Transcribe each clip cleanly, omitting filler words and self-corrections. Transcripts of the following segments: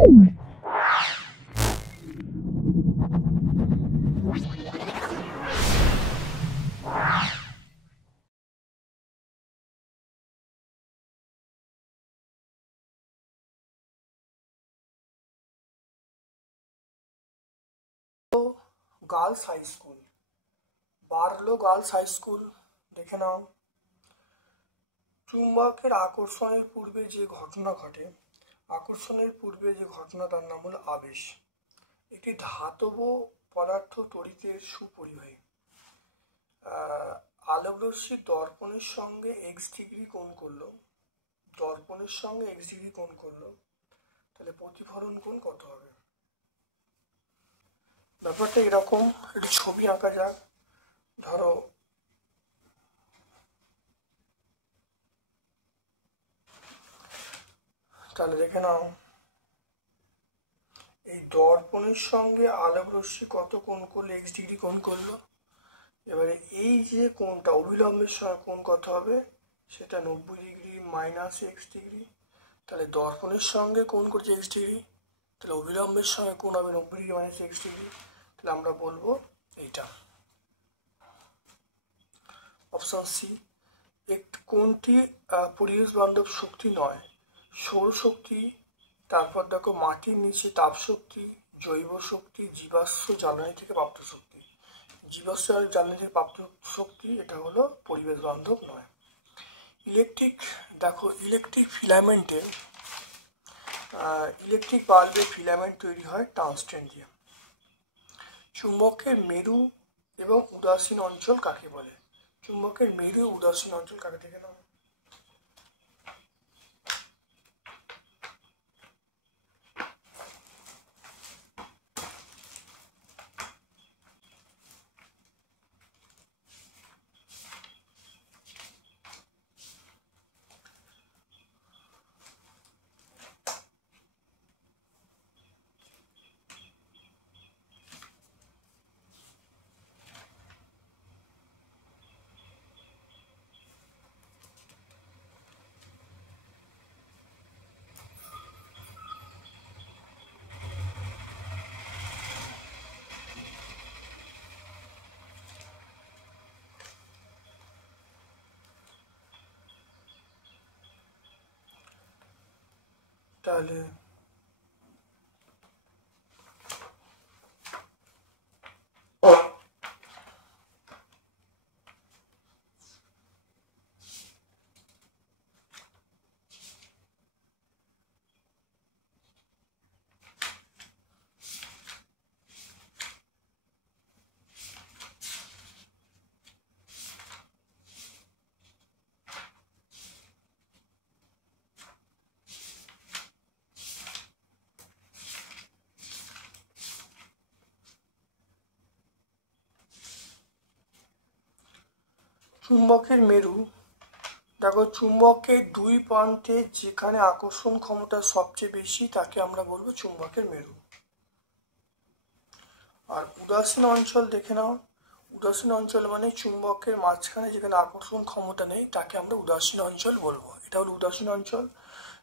Girls high school, Barlow girls high school দেখে নাও। চুম্বকের আকর্ষণের পূর্বে যে ঘটনা ঘটে, আকর্ষণের পূর্বে যে ঘটনা তার নাম হলো আবেশ। একটি ধাতব পদার্থ তড়িতের সুপরিবাহী। আলোকরশ্মি দর্পণের সঙ্গে এক্স ডিগ্রি কোণ করলো, দর্পণের সঙ্গে এক্স ডিগ্রি কোণ করলো, তাহলে প্রতিফলন কোণ কত হবে? ব্যাপারটা এরকম, একটি ছবি আঁকা যাক। ধরো তাহলে দেখে নাও, এই দর্পণের সঙ্গে আলোকরশ্মি কত কোণ করলো? এক্স ডিগ্রি কোণ করলো। এবারে এই যে কোণটা অভিলম্বের সঙ্গে কোণ কত হবে? সেটা 90 ডিগ্রি মাইনাস এক্স ডিগ্রি। তাহলে দর্পণের সঙ্গে কোণ করছে এক্স ডিগ্রি, তাহলে অভিলম্বের সঙ্গে কোণ হবে 90 ডিগ্রি মাইনাস এক্স ডিগ্রি। তাহলে আমরা বলবো এইটা অপশন সি। কোনটি পরিবেশ বান্ধব শক্তি নয়? সৌরশক্তি, তারপর দেখো মাটির নিচে তাপ শক্তি, জৈব শক্তি, জীবাশ্ম জ্বালানি থেকে প্রাপ্ত শক্তি। জীবাশ্ম জ্বালানি থেকে প্রাপ্ত শক্তি এটা হলো পরিবেশ বান্ধব নয়। ইলেকট্রিক, দেখো ইলেকট্রিক ফিলামেন্টে, ইলেকট্রিক বাল্বের ফিলামেন্ট তৈরি হয় টাংস্টেন দিয়ে। চুম্বকের মেরু এবং উদাসীন অঞ্চল কাকে বলে? চুম্বকের মেরু উদাসীন অঞ্চল কাকে দেখে নাও। তাহলে চুম্বকের মেরু, দেখো চুম্বকের দুই প্রান্তে যেখানে আকর্ষণ ক্ষমতা সবচেয়ে বেশি তাকে আমরা বলবো চুম্বকের মেরু। আর উদাসীন অঞ্চল দেখে নাও, উদাসীন অঞ্চল মানে চুম্বকের মাঝখানে যেখানে আকর্ষণ ক্ষমতা নেই তাকে আমরা উদাসীন অঞ্চল বলবো। এটা হলো উদাসীন অঞ্চল।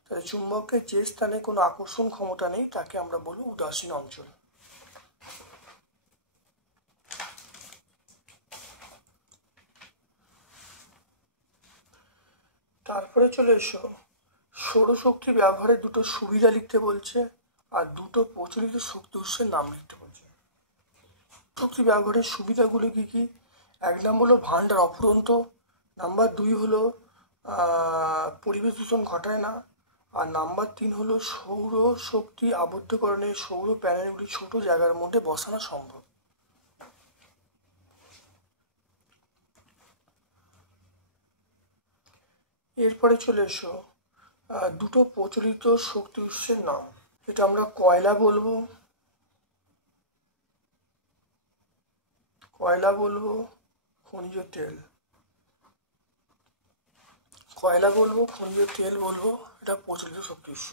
তাহলে চুম্বকের যে স্থানে কোনো আকর্ষণ ক্ষমতা নেই তাকে আমরা বলবো উদাসীন অঞ্চল। তারপরে চলে এসো, সৌরশক্তি ব্যবহারের দুটো সুবিধা লিখতে বলছে আর দুটো প্রচলিত শক্তি উৎসের নাম লিখতে বলছে। শক্তি ব্যবহারের সুবিধাগুলো কি কি? এক নাম্বার হলো ভান্ডার অফুরন্ত, নাম্বার 2 হলো পরিবেশ দূষণ ঘটায় না, আর নাম্বার 3 হলো সৌর শক্তি আবদ্ধকরণে সৌর প্যানেলগুলি ছোট জায়গার মধ্যে বসানো সম্ভব। এরপরে চলে এসো, দুটো প্রচলিত শক্তি উৎসের নাম। এটা আমরা কয়লা বলবো, কয়লা বলবো, খনিজ তেল। কয়লা বলবো, খনিজ তেল বলবো, এটা প্রচলিত শক্তি উৎস।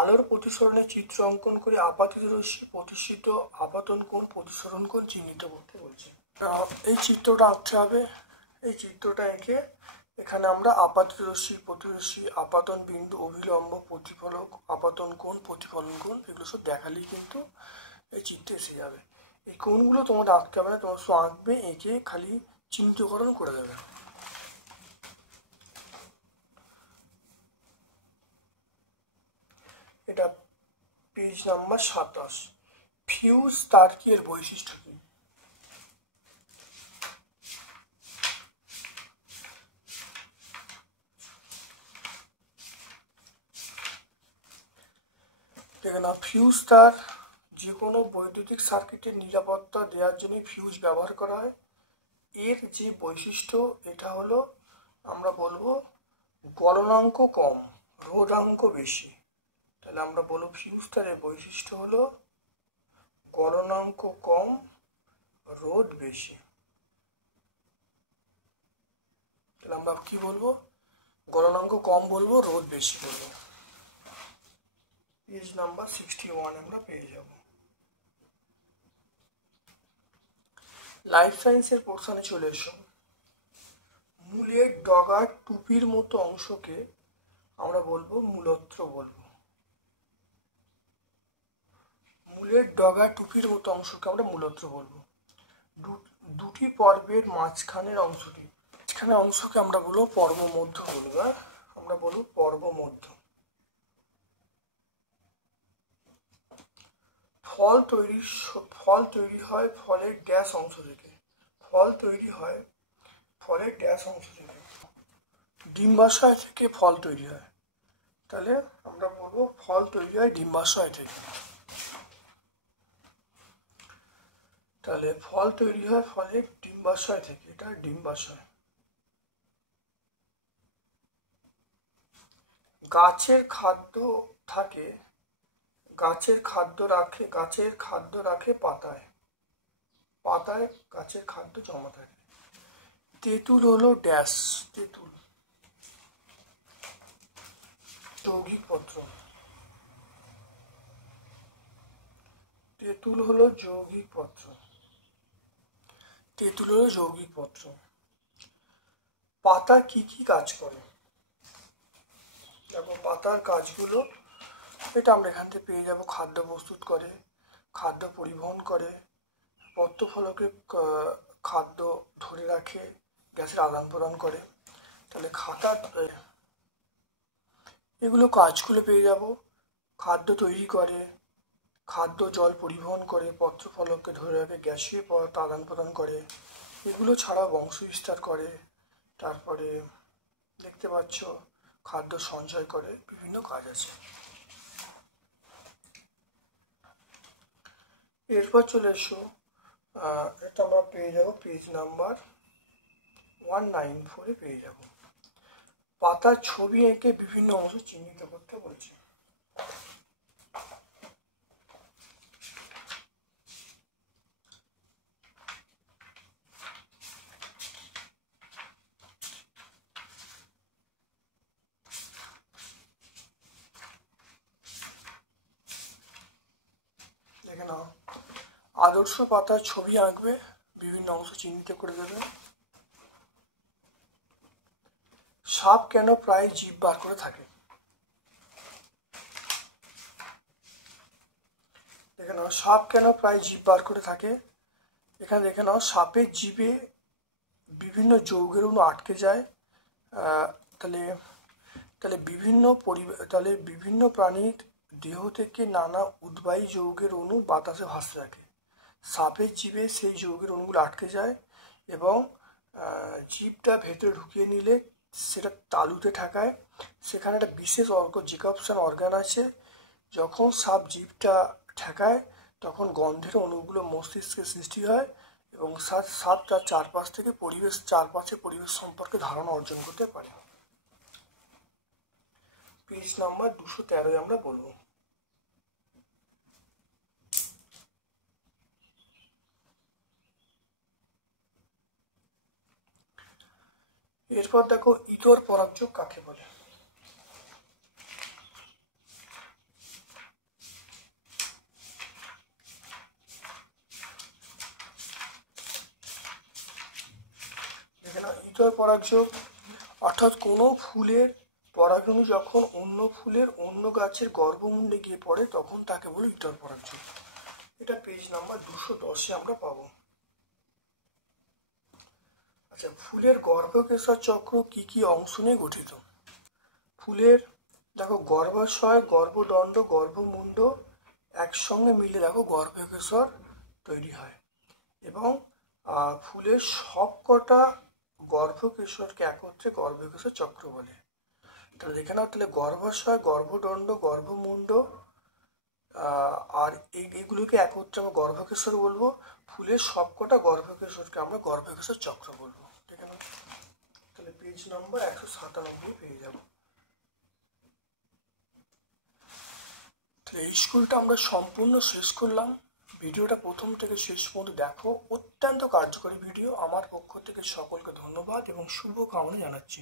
আলোর প্রতিসরণের চিত্র অঙ্কন করে আপাতিত রশ্মি প্রতিষ্ঠিত আপাতন কোণ প্রতিসরণ কোণ চিহ্নিত করতে বলছে। এই চিত্রটা আঁকতে হবে। এই চিত্রটা এঁকে এখানে আমরা আপাতিত রশ্মি, প্রতিরশ্মি, আপতন বিন্দু, অভিলম্ব, প্রতিফলক, আপতন কোণ, প্রতিফলন কোণ, এগুলো সব দেখালেই কিন্তু এই চিত্রে এসে যাবে। এই কোণগুলো তোমাদের আঁকতে হবে না, তোমরা সব আঁকবে, এঁকে খালি চিহ্নিতকরণ করে দেবে। এটা পেজ নাম্বার 27। ফিউজ তার কি এর বৈশিষ্ট্য কি? দেখে নাও, ফিউজ তার যে কোনো বৈদ্যুতিক সার্কিটের নিরাপত্তা দেওয়ার জন্য ফিউজ ব্যবহার করা হয়। এর যে বৈশিষ্ট্য, এটা হলো আমরা বলবো গলনাঙ্ক কম, রোধাঙ্ক বেশি। তাহলে আমরা বলবো ফিউজ তারের বৈশিষ্ট্য হলো গলনাঙ্ক কম, রোধ বেশি। তাহলে আমরা কি বলবো? গলনাঙ্ক কম বলবো, রোধ বেশি বলবো। পেজ নাম্বার 61 আমরা পেয়ে যাব। লাইফ সায়েন্সের পোর্শনে চলে এসো। মূলের ডগার টুপির মতো অংশকে আমরা বলবো মূলত্র বলবো। মূলের ডগা টুপির মতো অংশকে আমরা মূলত্র বলবো। দুটি পর্বের মাঝখানের অংশকে আমরা বলবো পর্ব মধ্য বলবো। আমরা বলবো পর্ব মধ্য। ফল তৈরি হয় ফলের ড্যাশ অংশ থেকে। ফল তৈরি হয় ফলের ড্যাশ অংশ থেকে। ডিম্বাশয় থেকে ফল তৈরি হয়। তাহলে আমরা বলবো ফল তৈরি হয় ডিম্বাশয় থেকে। তাহলে ফল তৈরি হয় ফলের ডিম্বাশয় থেকে, এটা ডিম্বাশয়। গাছের খাদ্য রাখে পাতায় গাছের খাদ্য জমা থাকে। তেঁতুল হলো ড্যাশ, তেঁতুল যৌগিক পত্র। তেঁতুল হলো যৌগিক পত্র। পাতা কি কি কাজ করে? দেখো পাতার কাজগুলো, এটা আমরা এখান থেকে পেয়ে যাব। খাদ্য প্রস্তুত করে, খাদ্য পরিবহন করে, পত্রফলকে খাদ্য ধরে রাখে, গ্যাসের আদান প্রদান করে। তাহলে এগুলো কাজগুলো পেয়ে যাব। খাদ্য তৈরি করে, খাদ্য জল পরিবহন করে, পত্রফলককে ধরে রাখে, গ্যাসীয় পদার্থ আদান প্রদান করে। এগুলো ছাড়া বংশ বিস্তার করে। তারপরে দেখতে পাচ্ছ খাদ্য সঞ্চয় করে, বিভিন্ন কাজ আছে। এরপর চলে এসো, এটা আমরা পেয়ে যাব পেজ নাম্বার 194 পেয়ে যাব। পাতার ছবি এঁকে বিভিন্ন অংশ চিহ্নিত করতে বলছে। দেখে নাও, আদর্শ পাতার ছবি আঁকবে, বিভিন্ন অংশ চিহ্নিত করে দেবে। সাপ কেন প্রায় জিভ বার করে থাকে? দেখে নাও, সাপ কেন প্রায় জিভ বার করে থাকে। এখানে দেখে নাও, সাপের জিভে বিভিন্ন যৌগের অণু আটকে যায়। তাহলে বিভিন্ন প্রাণীর দেহ থেকে নানা উদ্বায়ী যৌগের অণু বাতাসে ভাসতে থাকে। সাপের জিভে সেই যৌগের অণুগুলো আটকে যায় এবং জিভটা ভেতরে ঢুকিয়ে নিলে সেটা তালুতে ঠেকায়। সেখানে একটা বিশেষ জ্যাকবসন অর্গান আছে। যখন সাপ জিভটা ঠেকায় তখন গন্ধের অণুগুলো মস্তিষ্কে সৃষ্টি হয় এবং সাপ তার চারপাশের পরিবেশ সম্পর্কে ধারণা অর্জন করতে পারে। পেজ নাম্বার 213 আমরা বলবো। এরপর দেখো, ইতর পরাগযোগ কাকে বলে? ইতর পরাগযোগ অর্থাৎ কোনো ফুলের পরাগরেণু যখন অন্য ফুলের অন্য গাছের গর্ভমুণ্ডে গিয়ে পড়ে তখন তাকে বলে ইতর পরাগযোগ। এটা পেজ নাম্বার 210-এ আমরা পাবো। আচ্ছা, ফুলের গর্ভকেশর চক্র কি কি অংশ নিয়ে গঠিত? ফুলের দেখো গর্ভাশয়, গর্ভদণ্ড, গর্ভমুণ্ড একসঙ্গে মিলে দেখো গর্ভকেশর তৈরি হয় এবং ফুলের সবকটা গর্ভকেশরকে একত্রে গর্ভকেশর চক্র বলে। তাহলে দেখে নাও, তাহলে গর্ভাশয়, গর্ভদণ্ড, গর্ভমুণ্ড আর এইগুলোকে একত্রে আমরা গর্ভকেশর বলবো। ফুলের সবকটা গর্ভকেশরকে আমরা গর্ভকেশর চক্র বলবো। দেখে নাও, তাহলে পেজ নম্বর 197 পেয়ে যাবো। তাহলে এই স্কুলটা আমরা সম্পূর্ণ শেষ করলাম। ভিডিওটা প্রথম থেকে শেষ পর্যন্ত দেখো, অত্যন্ত কার্যকরী ভিডিও। আমার পক্ষ থেকে সকলকে ধন্যবাদ এবং শুভ কামনা জানাচ্ছি।